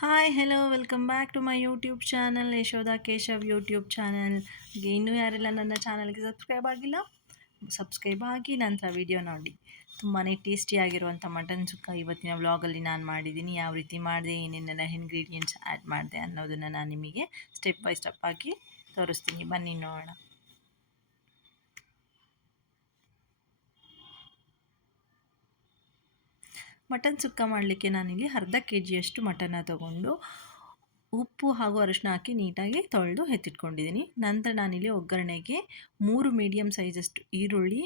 Hi hello welcome back to my YouTube channel Yashodha Keshav YouTube channel. ಇನ್ನೂ ಯಾರೆಲ್ಲ ನನ್ನ ಚಾನಲ್ಗೆ ಸಬ್ಸ್ಕ್ರೈಬ್ ಆಗಿಲ್ಲ, ಸಬ್ಸ್ಕ್ರೈಬ್ ಆಗಿ ನಂತರ ವಿಡಿಯೋ ನೋಡಿ. ತುಂಬಾ ಟೇಸ್ಟಿಯಾಗಿರುವಂಥ ಮಟನ್ ಸುಕ್ಕ ಇವತ್ತಿನ ವ್ಲಾಗಲ್ಲಿ ನಾನು ಮಾಡಿದ್ದೀನಿ. ಯಾವ ರೀತಿ ಮಾಡಿದೆ, ಏನೇನೆಲ್ಲ ಇಂಗ್ರೀಡಿಯೆಂಟ್ಸ್ ಆ್ಯಡ್ ಮಾಡಿದೆ ಅನ್ನೋದನ್ನು ನಾನು ನಿಮಗೆ ಸ್ಟೆಪ್ ಬೈ ಸ್ಟೆಪ್ ಆಗಿ ತೋರಿಸ್ತೀನಿ. ಬನ್ನಿ ನೋಡೋಣ. ಮಟನ್ ಸುಕ್ಕ ಮಾಡಲಿಕ್ಕೆ ನಾನಿಲ್ಲಿ ಅರ್ಧ ಕೆ ಜಿಯಷ್ಟು ಮಟನ್ನ ತಗೊಂಡು ಉಪ್ಪು ಹಾಗೂ ಅರಿಶಿನ ಹಾಕಿ ನೀಟಾಗಿ ತೊಳೆದು ಎತ್ತಿಟ್ಕೊಂಡಿದ್ದೀನಿ. ನಂತರ ನಾನಿಲ್ಲಿ ಒಗ್ಗರಣೆಗೆ 3 ಮೀಡಿಯಮ್ ಸೈಜಷ್ಟು ಈರುಳ್ಳಿ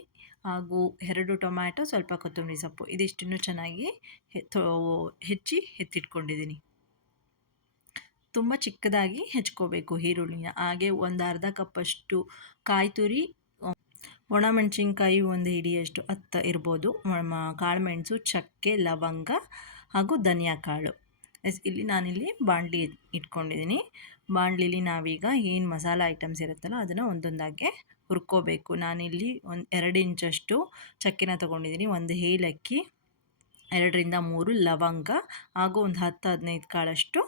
ಹಾಗೂ 2 ಟೊಮ್ಯಾಟೊ, ಸ್ವಲ್ಪ ಕೊತ್ತಂಬರಿ ಸೊಪ್ಪು ಇದಿಷ್ಟನ್ನು ಚೆನ್ನಾಗಿ ಹೆಚ್ಚಿ ಎತ್ತಿಟ್ಕೊಂಡಿದ್ದೀನಿ. ತುಂಬ ಚಿಕ್ಕದಾಗಿ ಹೆಚ್ಕೋಬೇಕು ಈರುಳ್ಳಿನ. ಹಾಗೆ ಒಂದು ಅರ್ಧ ಕಪ್ಪಷ್ಟು ಕಾಯಿ ತುರಿ, ಒಣಮೆಣಸಿನ್ಕಾಯಿ ಒಂದು ಹಿಡಿಯಷ್ಟು 10 ಇರ್ಬೋದು, ಕಾಳುಮೆಣಸು, ಚಕ್ಕೆ, ಲವಂಗ ಹಾಗೂ ಧನಿಯಾ ಕಾಳು. ಇಲ್ಲಿ ನಾನಿಲ್ಲಿ ಬಾಣಲಿ ಇಟ್ಕೊಂಡಿದ್ದೀನಿ. ಬಾಣಲಿಲಿ ನಾವೀಗ ಏನು ಮಸಾಲ ಐಟಮ್ಸ್ ಇರುತ್ತಲ್ಲ ಅದನ್ನು ಒಂದೊಂದಾಗೆ ಹುರ್ಕೋಬೇಕು. ನಾನಿಲ್ಲಿ 2 ಇಂಚಷ್ಟು ಚಕ್ಕೆನ ತೊಗೊಂಡಿದ್ದೀನಿ, 1 ಏಲಕ್ಕಿ, 2ರಿಂದ 3 ಲವಂಗ ಹಾಗೂ ಒಂದು 10-15 ಕಾಳಷ್ಟು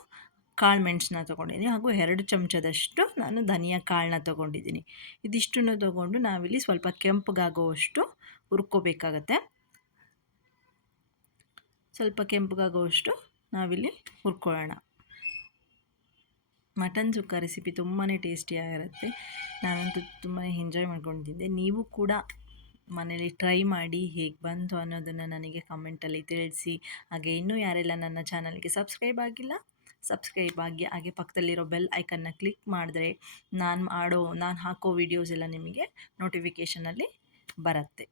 ಕಾಳುಮೆಣಸನ್ನ ತೊಗೊಂಡಿದ್ದೀನಿ, ಹಾಗೂ 2 ಚಮಚದಷ್ಟು ನಾನು ಧನಿಯಾ ಕಾಳನ್ನ ತೊಗೊಂಡಿದ್ದೀನಿ. ಇದಿಷ್ಟನ್ನು ತೊಗೊಂಡು ನಾವಿಲ್ಲಿ ಸ್ವಲ್ಪ ಕೆಂಪಗಾಗುವಷ್ಟು ಹುರ್ಕೋಬೇಕಾಗತ್ತೆ. ಸ್ವಲ್ಪ ಕೆಂಪಗಾಗುವಷ್ಟು ನಾವಿಲ್ಲಿ ಹುರ್ಕೊಳ್ಳೋಣ. ಮಟನ್ ಸುಕ್ಕ ರೆಸಿಪಿ ತುಂಬಾ ಟೇಸ್ಟಿಯಾಗಿರುತ್ತೆ. ನಾನಂತೂ ತುಂಬಾ ಎಂಜಾಯ್ ಮಾಡ್ಕೊಂಡಿದ್ದೆ. ನೀವು ಕೂಡ ಮನೇಲಿ ಟ್ರೈ ಮಾಡಿ ಹೇಗೆ ಬಂತು ಅನ್ನೋದನ್ನು ನನಗೆ ಕಮೆಂಟಲ್ಲಿ ತಿಳಿಸಿ. ಹಾಗೆ ಇನ್ನೂ ಯಾರೆಲ್ಲ ನನ್ನ ಚಾನಲ್ಗೆ ಸಬ್ಸ್ಕ್ರೈಬ್ ಆಗಿಲ್ಲ, ಸಬ್ಸ್ಕ್ರೈಬ್ ಆಗಿ, ಹಾಗೆ ಪಕ್ಕದಲ್ಲಿರೋ ಬೆಲ್ ಐಕನ್ನ ಕ್ಲಿಕ್ ಮಾಡಿದ್ರೆ ನಾನು ಹಾಕೋ ವೀಡಿಯೋಸ್ ಎಲ್ಲ ನಿಮಗೆ ನೋಟಿಫಿಕೇಷನಲ್ಲಿ ಬರುತ್ತೆ.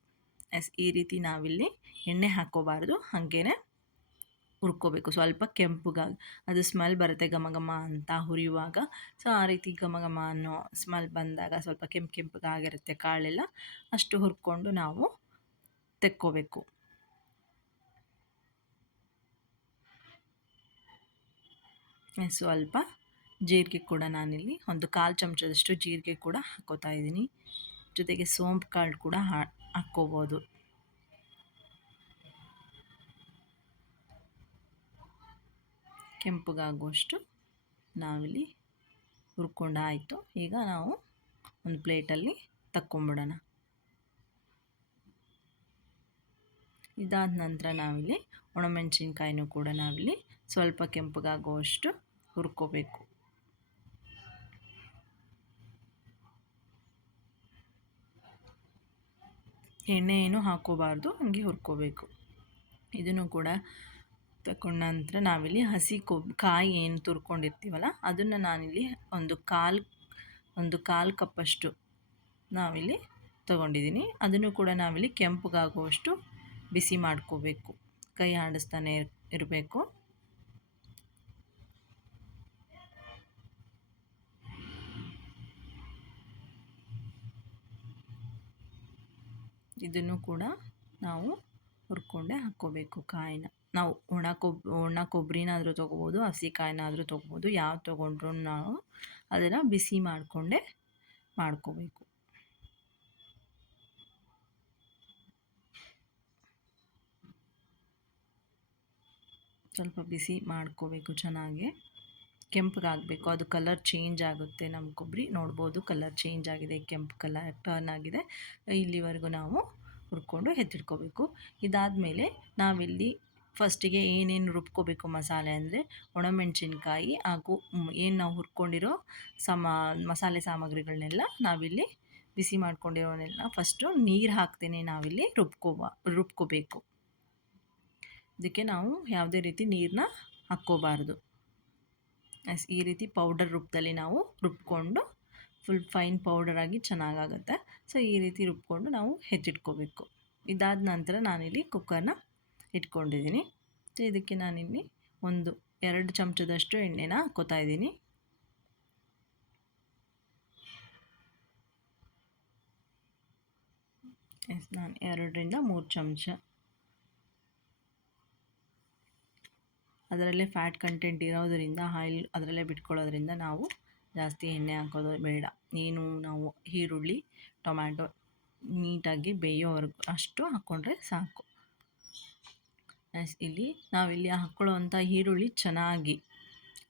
ಈ ರೀತಿ ನಾವಿಲ್ಲಿ ಎಣ್ಣೆ ಹಾಕ್ಕೋಬಾರ್ದು, ಹಾಗೇ ಹುರ್ಕೋಬೇಕು. ಸ್ವಲ್ಪ ಕೆಂಪುಗಾಗಿ ಅದು ಸ್ಮೆಲ್ ಬರುತ್ತೆ ಘಮ ಘಮ ಅಂತ ಹುರಿಯುವಾಗ. ಸೊ ಆ ರೀತಿ ಘಮ ಘಮ ಅನ್ನೋ ಸ್ಮೆಲ್ ಬಂದಾಗ ಸ್ವಲ್ಪ ಕೆಂಪಗಾಗಿರುತ್ತೆ ಕಾಳೆಲ್ಲ, ಅಷ್ಟು ಹುರ್ಕೊಂಡು ನಾವು ತೆಕ್ಕೋಬೇಕು. ಸ್ವಲ್ಪ ಜೀರಿಗೆ ಕೂಡ ನಾನಿಲ್ಲಿ ಒಂದು 1/4 ಚಮಚದಷ್ಟು ಜೀರಿಗೆ ಕೂಡ ಹಾಕ್ಕೋತಾ ಇದ್ದೀನಿ. ಜೊತೆಗೆ ಸೋಂಪು ಕಾಳು ಕೂಡ ಹಾಕ್ಕೋಬೋದು. ಕೆಂಪಗಾಗುವಷ್ಟು ನಾವಿಲ್ಲಿ ಹುರ್ಕೊಂಡಾಯಿತು. ಈಗ ನಾವು ಒಂದು ಪ್ಲೇಟಲ್ಲಿ ತಕ್ಕೊಂಬಿಡೋಣ. ಇದಾದ ನಂತರ ನಾವಿಲ್ಲಿ ಒಣಮೆಣಸಿನ್ಕಾಯಿನೂ ಕೂಡ ನಾವಿಲ್ಲಿ ಸ್ವಲ್ಪ ಕೆಂಪಗಾಗುವಷ್ಟು ಹುರ್ಕೋಬೇಕು. ಎಣ್ಣೆ ಏನು ಹಾಕ್ಕೋಬಾರ್ದು, ಹಾಗೆ ಹುರ್ಕೋಬೇಕು. ಇದನ್ನು ಕೂಡ ತಗೊಂಡ ನಂತರ ನಾವಿಲ್ಲಿ ಹಸಿ ಕಾಯಿ ಏನು ತುರ್ಕೊಂಡಿರ್ತೀವಲ್ಲ ಅದನ್ನು ನಾನಿಲ್ಲಿ ಒಂದು ಕಾಲು ಕಪ್ಪಷ್ಟು ನಾವಿಲ್ಲಿ ತೊಗೊಂಡಿದ್ದೀನಿ. ಅದನ್ನು ಕೂಡ ನಾವಿಲ್ಲಿ ಕೆಂಪಗಾಗುವಷ್ಟು ಬಿಸಿ ಮಾಡ್ಕೋಬೇಕು. ಕೈ ಆಡಿಸ್ತಾನೆ ಇರಬೇಕು. ಇದನ್ನು ಕೂಡ ನಾವು ಹುರ್ಕೊಂಡೆ ಹಾಕ್ಕೋಬೇಕು ಕಾಯಿನ. ನಾವು ಒಣ ಕೊಬ್ಬರಿನಾದರೂ ತೊಗೋಬೋದು, ಹಸಿ ಕಾಯಿನಾದರೂ ತೊಗೋಬೋದು. ಯಾವ್ದು ತೊಗೊಂಡ್ರೂ ನಾವು ಅದನ್ನು ಬಿಸಿ ಮಾಡಿಕೊಂಡೇ ಮಾಡ್ಕೋಬೇಕು. ಸ್ವಲ್ಪ ಬಿಸಿ ಮಾಡ್ಕೋಬೇಕು, ಚೆನ್ನಾಗಿ ಕೆಂಪಗಾಗಬೇಕು. ಅದು ಕಲರ್ ಚೇಂಜ್ ಆಗುತ್ತೆ. ನಮ್ಮ ಕೊಬ್ಬರಿ ನೋಡ್ಬೋದು, ಕಲರ್ ಚೇಂಜ್ ಆಗಿದೆ, ಕೆಂಪು ಕಲರ್ ಟರ್ನ್ ಆಗಿದೆ. ಇಲ್ಲಿವರೆಗೂ ನಾವು ಹುರ್ಕೊಂಡು ಎತ್ತಿಟ್ಕೋಬೇಕು. ಇದಾದಮೇಲೆ ನಾವಿಲ್ಲಿ ಫಸ್ಟಿಗೆ ಏನೇನು ರುಬ್ಕೋಬೇಕು ಮಸಾಲೆ ಅಂದರೆ ಒಣಮೆಣಸಿನ್ಕಾಯಿ ಹಾಗೂ ಏನು ನಾವು ಹುರ್ಕೊಂಡಿರೋ ಮಸಾಲೆ ಸಾಮಗ್ರಿಗಳನ್ನೆಲ್ಲ ನಾವಿಲ್ಲಿ ಬಿಸಿ ಮಾಡ್ಕೊಂಡಿರೋನೆಲ್ಲ ಫಸ್ಟು ನೀರು ಹಾಕ್ತೇನೆ ನಾವಿಲ್ಲಿ ರುಬ್ಕೋಬೇಕು. ಇದಕ್ಕೆ ನಾವು ಯಾವುದೇ ರೀತಿ ನೀರನ್ನ ಹಾಕ್ಕೋಬಾರ್ದು. ಈ ರೀತಿ ಪೌಡರ್ ರೂಪದಲ್ಲಿ ನಾವು ರುಬ್ಕೊಂಡು ಫುಲ್ ಫೈನ್ ಪೌಡರಾಗಿ ಚೆನ್ನಾಗಾಗುತ್ತೆ. ಸೊ ಈ ರೀತಿ ರುಬ್ಕೊಂಡು ನಾವು ಎತ್ತಿಟ್ಕೋಬೇಕು. ಇದಾದ ನಂತರ ನಾನಿಲ್ಲಿ ಕುಕ್ಕರ್ನ ಇಟ್ಕೊಂಡಿದ್ದೀನಿ. ಸೊ ಇದಕ್ಕೆ ನಾನಿಲ್ಲಿ 2 ಚಮಚದಷ್ಟು ಎಣ್ಣೆನ ಹಾಕ್ಕೋತಾ ಇದ್ದೀನಿ. ನಾನು 2ರಿಂದ 3 ಚಮಚ. ಅದರಲ್ಲೇ ಫ್ಯಾಟ್ ಕಂಟೆಂಟ್ ಇರೋದರಿಂದ, ಆಯಿಲ್ ಅದರಲ್ಲೇ ಬಿಟ್ಕೊಳ್ಳೋದ್ರಿಂದ ನಾವು ಜಾಸ್ತಿ ಎಣ್ಣೆ ಹಾಕೋದು ಬೇಡ. ನಾವು ಈರುಳ್ಳಿ ಟೊಮ್ಯಾಟೊ ನೀಟಾಗಿ ಬೇಯೋವರೆಗೂ ಅಷ್ಟು ಹಾಕ್ಕೊಂಡ್ರೆ ಸಾಕು. ಇಲ್ಲಿ ನಾವಿಲ್ಲಿ ಹಾಕ್ಕೊಳ್ಳೋವಂಥ ಈರುಳ್ಳಿ ಚೆನ್ನಾಗಿ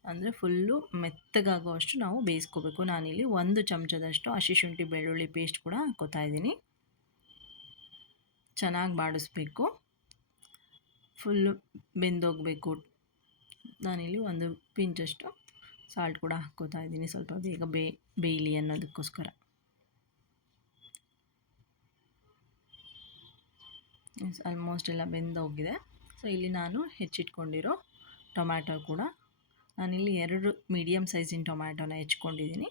ಅಂದರೆ ಫುಲ್ಲು ಮೆತ್ತಗಾಗುವಷ್ಟು ನಾವು ಬೇಯಿಸ್ಕೋಬೇಕು. ನಾನಿಲ್ಲಿ 1 ಚಮಚದಷ್ಟು ಹಸಿ ಶುಂಠಿ ಬೆಳ್ಳುಳ್ಳಿ ಪೇಸ್ಟ್ ಕೂಡ ಹಾಕ್ಕೋತಾ ಇದ್ದೀನಿ. ಚೆನ್ನಾಗಿ ಬಾಡಿಸ್ಬೇಕು, ಫುಲ್ಲು ಬೆಂದೋಗಬೇಕು. ನಾನಿಲ್ಲಿ 1 ಪಿಂಚಷ್ಟು ಸಾಲ್ಟ್ ಕೂಡ ಹಾಕ್ಕೋತಾ ಇದ್ದೀನಿ, ಸ್ವಲ್ಪ ಬೇಗ ಬೇಯಲಿ ಅನ್ನೋದಕ್ಕೋಸ್ಕರ. ಆಲ್ಮೋಸ್ಟ್ ಎಲ್ಲ ಬೆಂದೋಗಿದೆ. ಸೊ ಇಲ್ಲಿ ನಾನು ಹೆಚ್ಚಿಟ್ಕೊಂಡಿರೋ ಟೊಮ್ಯಾಟೊ ಕೂಡ, ನಾನಿಲ್ಲಿ 2 ಮೀಡಿಯಮ್ ಸೈಜಿನ ಟೊಮ್ಯಾಟೊನ ಹೆಚ್ಕೊಂಡಿದ್ದೀನಿ.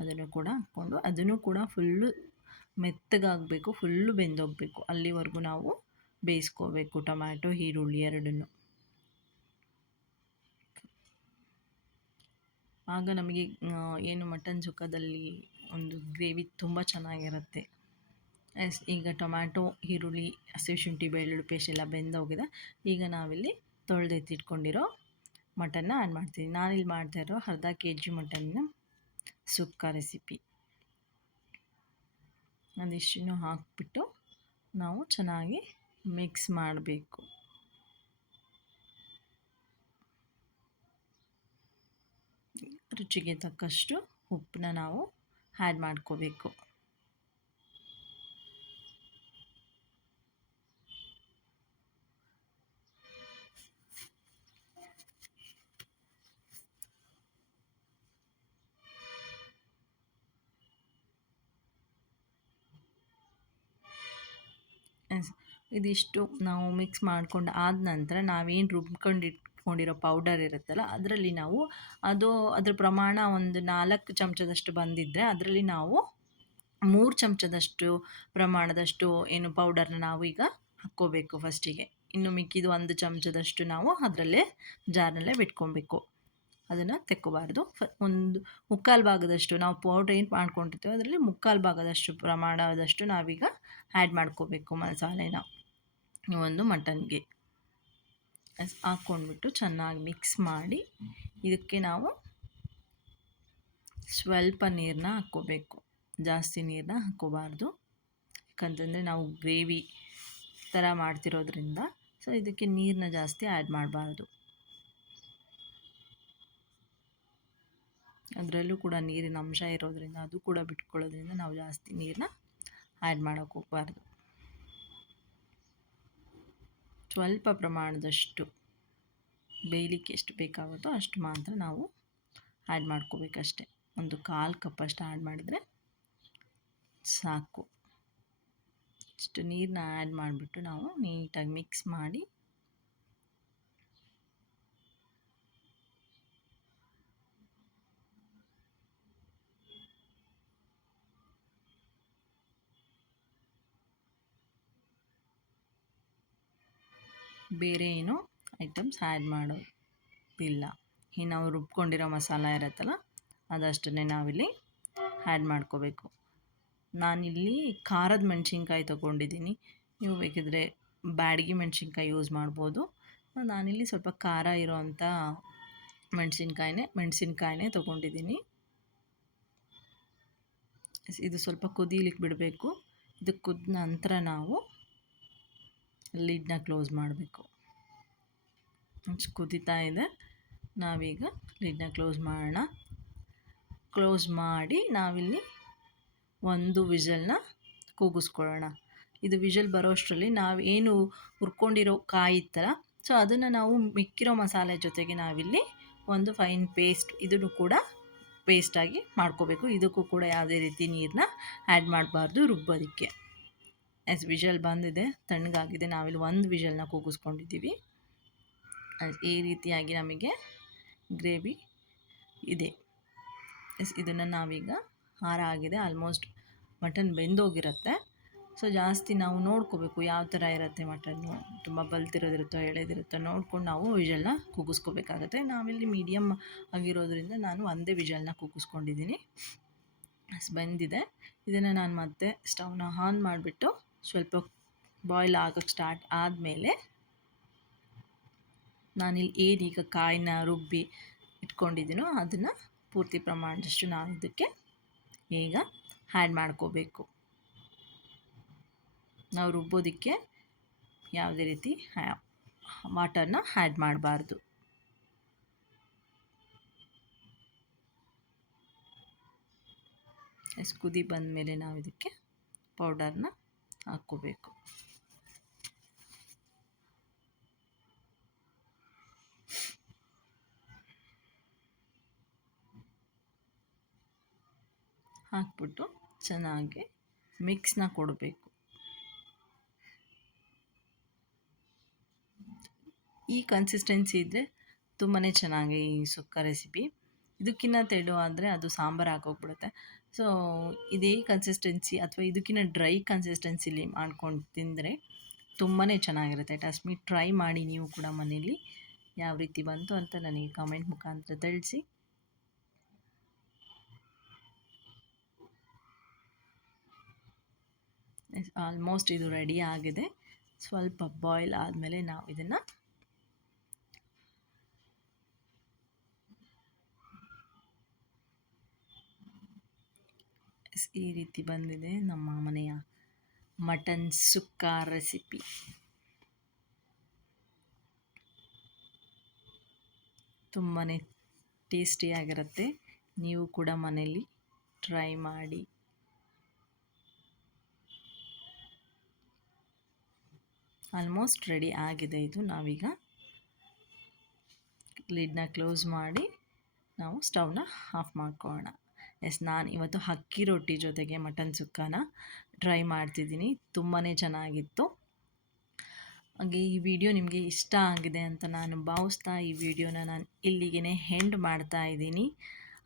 ಅದನ್ನು ಕೂಡ ಹಾಕ್ಕೊಂಡು ಅದನ್ನು ಕೂಡ ಫುಲ್ಲು ಮೆತ್ತಗಾಗಬೇಕು, ಫುಲ್ಲು ಬೆಂದೋಗಬೇಕು. ಅಲ್ಲಿವರೆಗೂ ನಾವು ಬೇಯಿಸ್ಕೋಬೇಕು ಟೊಮ್ಯಾಟೊ ಈರುಳ್ಳಿ ಎರಡನ್ನೂ. ಆಗ ನಮಗೆ ಏನು ಮಟನ್ ಸುಕ್ಕದಲ್ಲಿ ಒಂದು ಗ್ರೇವಿ ತುಂಬ ಚೆನ್ನಾಗಿರುತ್ತೆ. ಈಗ ಟೊಮ್ಯಾಟೊ ಈರುಳ್ಳಿ ಹಸಿಶುಂಠಿ ಬೆಳ್ಳುಳ್ಳಿ ಪೇಸ್ಟ್ ಎಲ್ಲ ಬೆಂದೋಗಿದೆ. ಈಗ ನಾವಿಲ್ಲಿ ತೊಳೆದೆತ್ತಿಟ್ಕೊಂಡಿರೋ ಮಟನ್ನ ಆ್ಯಡ್ ಮಾಡ್ತೀನಿ. ನಾನಿಲ್ಲಿ ಮಾಡ್ತಾ ಇರೋ ಅರ್ಧ kg ಮಟನ್ನ ಸುಕ್ಕ ರೆಸಿಪಿ. ಅದಿಷ್ಟನ್ನು ಹಾಕಿಬಿಟ್ಟು ನಾವು ಚೆನ್ನಾಗಿ ಮಿಕ್ಸ್ ಮಾಡಬೇಕು. ರುಚಿಗೆ ತಕ್ಕಷ್ಟು ಉಪ್ಪನ್ನ ನಾವು ಆ್ಯಡ್ ಮಾಡ್ಕೋಬೇಕು. ಇದಿಷ್ಟು ನಾವು ಮಿಕ್ಸ್ ಮಾಡ್ಕೊಂಡು ಆದ ನಂತರ ನಾವೇನು ರುಬ್ಕೊಂಡಿಟ್ಕೊಂಡಿರೋ ಪೌಡರ್ ಇರುತ್ತಲ್ಲ, ಅದರಲ್ಲಿ ನಾವು ಅದ್ರ ಪ್ರಮಾಣ ಒಂದು 4 ಚಮಚದಷ್ಟು ಬಂದಿದ್ದರೆ ಅದರಲ್ಲಿ ನಾವು 3 ಚಮಚದಷ್ಟು ಪ್ರಮಾಣದಷ್ಟು ಏನು ಪೌಡರ್ನ ನಾವು ಈಗ ಹಾಕ್ಕೋಬೇಕು ಫಸ್ಟಿಗೆ. ಇನ್ನು ಮಿಕ್ಕಿದ್ದು 1 ಚಮಚದಷ್ಟು ನಾವು ಅದರಲ್ಲೇ ಜಾರ್ನಲ್ಲೇ ಬಿಟ್ಕೊಬೇಕು, ಅದನ್ನು ತೆಕ್ಕೋಬಾರ್ದು. ಒಂದು 3/4 ಭಾಗದಷ್ಟು ನಾವು ಪೌಡ್ರ್ ಏನು ಮಾಡ್ಕೊಂಡಿರ್ತೀವೋ ಅದರಲ್ಲಿ 3/4 ಭಾಗದಷ್ಟು ಪ್ರಮಾಣದಷ್ಟು ನಾವೀಗ ಆ್ಯಡ್ ಮಾಡ್ಕೋಬೇಕು ಮಸಾಲೆನ ಈ ಒಂದು ಮಟನ್ಗೆ. ಹಾಕ್ಕೊಂಡ್ಬಿಟ್ಟು ಚೆನ್ನಾಗಿ ಮಿಕ್ಸ್ ಮಾಡಿ ಇದಕ್ಕೆ ನಾವು ಸ್ವಲ್ಪ ನೀರನ್ನ ಹಾಕ್ಕೋಬೇಕು, ಜಾಸ್ತಿ ನೀರನ್ನ ಹಾಕ್ಕೋಬಾರ್ದು. ಯಾಕಂತಂದರೆ ನಾವು ಗ್ರೇವಿ ಥರ ಮಾಡ್ತಿರೋದ್ರಿಂದ ಸೊ ಇದಕ್ಕೆ ನೀರನ್ನ ಜಾಸ್ತಿ ಆ್ಯಡ್ ಮಾಡಬಾರ್ದು. ಅದರಲ್ಲೂ ಕೂಡ ನೀರಿನ ಅಂಶ ಇರೋದ್ರಿಂದ ಅದು ಕೂಡ ಬಿಟ್ಕೊಳ್ಳೋದ್ರಿಂದ ನಾವು ಜಾಸ್ತಿ ನೀರನ್ನ ಆ್ಯಡ್ ಮಾಡೋಕ್ಕೆ ಹೋಗಬಾರ್ದು. ಸ್ವಲ್ಪ ಪ್ರಮಾಣದಷ್ಟು ಬೇಯಲಿಕ್ಕೆ ಎಷ್ಟು ಬೇಕಾಗುತ್ತೋ ಅಷ್ಟು ಮಾತ್ರ ನಾವು ಆ್ಯಡ್ ಮಾಡ್ಕೋಬೇಕಷ್ಟೆ. ಒಂದು 1/4 ಕಪ್ಪಷ್ಟು ಆ್ಯಡ್ ಮಾಡಿದರೆ ಸಾಕು. ಇಷ್ಟು ನೀರನ್ನ ಆ್ಯಡ್ ಮಾಡಿಬಿಟ್ಟು ನಾವು ನೀಟಾಗಿ ಮಿಕ್ಸ್ ಮಾಡಿ ಬೇರೆ ಏನೋ ಐಟಮ್ಸ್ ಆ್ಯಡ್ ಮಾಡೋದಿಲ್ಲ. ಈ ನಾವು ರುಬ್ಕೊಂಡಿರೋ ಮಸಾಲ ಇರುತ್ತಲ್ಲ ಅದಷ್ಟನ್ನೇ ನಾವಿಲ್ಲಿ ಆ್ಯಡ್ ಮಾಡ್ಕೋಬೇಕು. ನಾನಿಲ್ಲಿ ಖಾರದ ಮೆಣಸಿನ್ಕಾಯಿ ತೊಗೊಂಡಿದ್ದೀನಿ, ನೀವು ಬೇಕಿದ್ರೆ ಬ್ಯಾಡಗಿ ಮೆಣಸಿನ್ಕಾಯಿ ಯೂಸ್ ಮಾಡ್ಬೋದು. ನಾನಿಲ್ಲಿ ಸ್ವಲ್ಪ ಖಾರ ಇರೋವಂಥ ಮೆಣಸಿನ್ಕಾಯಿನೇ ತೊಗೊಂಡಿದ್ದೀನಿ. ಇದು ಸ್ವಲ್ಪ ಕುದೀಲಿಕ್ಕೆ ಬಿಡಬೇಕು. ಇದು ಕುದ್ದ ನಂತರ ನಾವು ಲಿಡ್ನ ಕ್ಲೋಸ್ ಮಾಡಬೇಕು. ಕುದೀತಾ ಇದೆ, ನಾವೀಗ ಲಿಡ್ನ ಕ್ಲೋಸ್ ಮಾಡೋಣ. ಕ್ಲೋಸ್ ಮಾಡಿ ನಾವಿಲ್ಲಿ 1 ವಿಷಲ್ನ ಕೂಗಿಸ್ಕೊಳ್ಳೋಣ. ಇದು ವಿಷಲ್ ಬರೋಷ್ಟರಲ್ಲಿ ನಾವು ಏನು ಹುರ್ಕೊಂಡಿರೋ ಕಾಯಿ ಇತ್ತಲ್ಲ, ಸೊ ಅದನ್ನು ನಾವು ಮಿಕ್ಕಿರೋ ಮಸಾಲೆ ಜೊತೆಗೆ ನಾವಿಲ್ಲಿ ಒಂದು ಫೈನ್ ಪೇಸ್ಟ್ ಇದನ್ನು ಕೂಡ ಪೇಸ್ಟಾಗಿ ಮಾಡ್ಕೋಬೇಕು. ಇದಕ್ಕೂ ಕೂಡ ಯಾವುದೇ ರೀತಿ ನೀರನ್ನ ಆ್ಯಡ್ ಮಾಡಬಾರ್ದು ರುಬ್ಬೋದಕ್ಕೆ. ವಿಷಲ್ ಬಂದಿದೆ, ತಣ್ಣಗಾಗಿದೆ. ನಾವಿಲ್ಲಿ 1 ವಿಷಲ್ನ ಕೂಗಿಸ್ಕೊಂಡಿದ್ದೀವಿ. ಈ ರೀತಿಯಾಗಿ ನಮಗೆ ಗ್ರೇವಿ ಇದೆ. ಇದನ್ನು ನಾವೀಗ ಆರ ಆಗಿದೆ, ಆಲ್ಮೋಸ್ಟ್ ಮಟನ್ ಬೆಂದೋಗಿರುತ್ತೆ. ಸೊ ಜಾಸ್ತಿ ನಾವು ನೋಡ್ಕೋಬೇಕು ಯಾವ ಥರ ಇರುತ್ತೆ ಮಟನ್ನು, ತುಂಬ ಬಲ್ತಿರೋದಿರುತ್ತೋ ಎಳೆದಿರುತ್ತೋ ನೋಡ್ಕೊಂಡು ನಾವು ವಿಷಲ್ನ ಕೂಗಿಸ್ಕೋಬೇಕಾಗತ್ತೆ. ನಾವಿಲ್ಲಿ ಮೀಡಿಯಮ್ ಆಗಿರೋದ್ರಿಂದ ನಾನು 1 ವಿಷಲ್ನ ಕೂಗಿಸ್ಕೊಂಡಿದ್ದೀನಿ. ಬೆಂದಿದೆ. ಇದನ್ನು ನಾನು ಮತ್ತೆ ಸ್ಟವ್ನ ಆನ್ ಮಾಡಿಬಿಟ್ಟು ಸ್ವಲ್ಪ ಬಾಯ್ಲ್ ಆಗೋಕ್ಕೆ ಸ್ಟಾರ್ಟ್ ಆದಮೇಲೆ ನಾನಿಲ್ಲಿ ಏನೀಗ ಕಾಯಿನ ರುಬ್ಬಿ ಇಟ್ಕೊಂಡಿದ್ದೀನೋ ಅದನ್ನು ಪೂರ್ತಿ ಪ್ರಮಾಣದಷ್ಟು ನಾವು ಇದಕ್ಕೆ ಈಗ ಆ್ಯಡ್ ಮಾಡ್ಕೋಬೇಕು. ನಾವು ರುಬ್ಬೋದಕ್ಕೆ ಯಾವುದೇ ರೀತಿ ವಾಟರ್ನ ಆ್ಯಡ್ ಮಾಡಬಾರ್ದು. ಕುದಿ ಬಂದಮೇಲೆ ನಾವು ಇದಕ್ಕೆ ಪೌಡರ್ನ ಹಾಕ್ಕೋಬೇಕು. ಹಾಕ್ಬಿಟ್ಟು ಚೆನ್ನಾಗಿ ಮಿಕ್ಸ್ನ ಕೊಡಬೇಕು. ಈ ಕನ್ಸಿಸ್ಟೆನ್ಸಿ ಇದ್ದರೆ ತುಂಬಾ ಚೆನ್ನಾಗಿ ಈ ಸುಕ್ಕ ರೆಸಿಪಿ. ಇದಕ್ಕಿಂತ ತೆಳು ಆದರೆ ಅದು ಸಾಂಬಾರು ಆಗೋಗ್ಬಿಡುತ್ತೆ. ಸೊ ಇದೇ ಕನ್ಸಿಸ್ಟೆನ್ಸಿ ಅಥವಾ ಇದಕ್ಕಿಂತ ಡ್ರೈ ಕನ್ಸಿಸ್ಟೆನ್ಸಿಲಿ ಮಾಡ್ಕೊಂಡು ತಿಂದರೆ ತುಂಬಾ ಚೆನ್ನಾಗಿರುತ್ತೆ. ಟ್ರಸ್ಟ್ ಮೀ, ಟ್ರೈ ಮಾಡಿ ನೀವು ಕೂಡ ಮನೇಲಿ. ಯಾವ ರೀತಿ ಬಂತು ಅಂತ ನನಗೆ ಕಾಮೆಂಟ್ ಮುಖಾಂತರ ತಿಳಿಸಿ. ಆಲ್ಮೋಸ್ಟ್ ಇದು ರೆಡಿ ಆಗಿದೆ. ಸ್ವಲ್ಪ ಬಾಯ್ಲ್ ಆದಮೇಲೆ ನಾವು ಇದನ್ನು ಈ ರೀತಿ ಬಂದಿದೆ ನಮ್ಮ ಮನೆಯ ಮಟನ್ ಸುಕ್ಕ ರೆಸಿಪಿ. ತುಂಬಾ ಟೇಸ್ಟಿಯಾಗಿರುತ್ತೆ. ನೀವು ಕೂಡ ಮನೇಲಿ ಟ್ರೈ ಮಾಡಿ. ಆಲ್ಮೋಸ್ಟ್ ರೆಡಿ ಆಗಿದೆ ಇದು. ನಾವೀಗ ಲಿಡ್ನ ಕ್ಲೋಸ್ ಮಾಡಿ ನಾವು ಸ್ಟವ್ನ ಆಫ್ ಮಾಡ್ಕೊಳ್ಳೋಣ. ನಾನು ಇವತ್ತು ಅಕ್ಕಿ ರೊಟ್ಟಿ ಜೊತೆಗೆ ಮಟನ್ ಸುಕ್ಕನ ಟ್ರೈ ಮಾಡ್ತಿದ್ದೀನಿ. ತುಂಬಾ ಚೆನ್ನಾಗಿತ್ತು. ಹಾಗೆ ಈ ವಿಡಿಯೋ ನಿಮಗೆ ಇಷ್ಟ ಆಗಿದೆ ಅಂತ ನಾನು ಭಾವಿಸ್ತಾ ಈ ವಿಡಿಯೋನ ನಾನು ಇಲ್ಲಿಗೆ ಎಂಡ್ ಮಾಡ್ತಾ ಇದ್ದೀನಿ.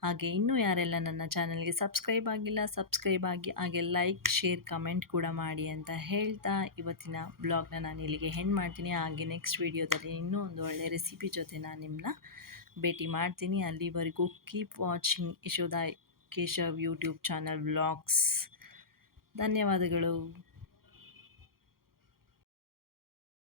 ಹಾಗೆ ಇನ್ನೂ ಯಾರೆಲ್ಲ ನನ್ನ ಚಾನಲ್ಗೆ ಸಬ್ಸ್ಕ್ರೈಬ್ ಆಗಿಲ್ಲ, ಸಬ್ಸ್ಕ್ರೈಬ್ ಆಗಿ, ಹಾಗೆ ಲೈಕ್, ಶೇರ್, ಕಮೆಂಟ್ ಕೂಡ ಮಾಡಿ ಅಂತ ಹೇಳ್ತಾ ಇವತ್ತಿನ ಬ್ಲಾಗ್ನ ನಾನು ಇಲ್ಲಿಗೆ ಎಂಡ್ ಮಾಡ್ತೀನಿ. ಹಾಗೆ ನೆಕ್ಸ್ಟ್ ವಿಡಿಯೋದಲ್ಲಿ ಇನ್ನೂ ಒಂದು ಒಳ್ಳೆಯ ರೆಸಿಪಿ ಜೊತೆ ನಾನು ನಿಮ್ಮನ್ನ ಭೇಟಿ ಮಾಡ್ತೀನಿ. ಅಲ್ಲಿವರೆಗೂ keep watching Yashoda Keshav YouTube channel vlogs. ಧನ್ಯವಾದಗಳು.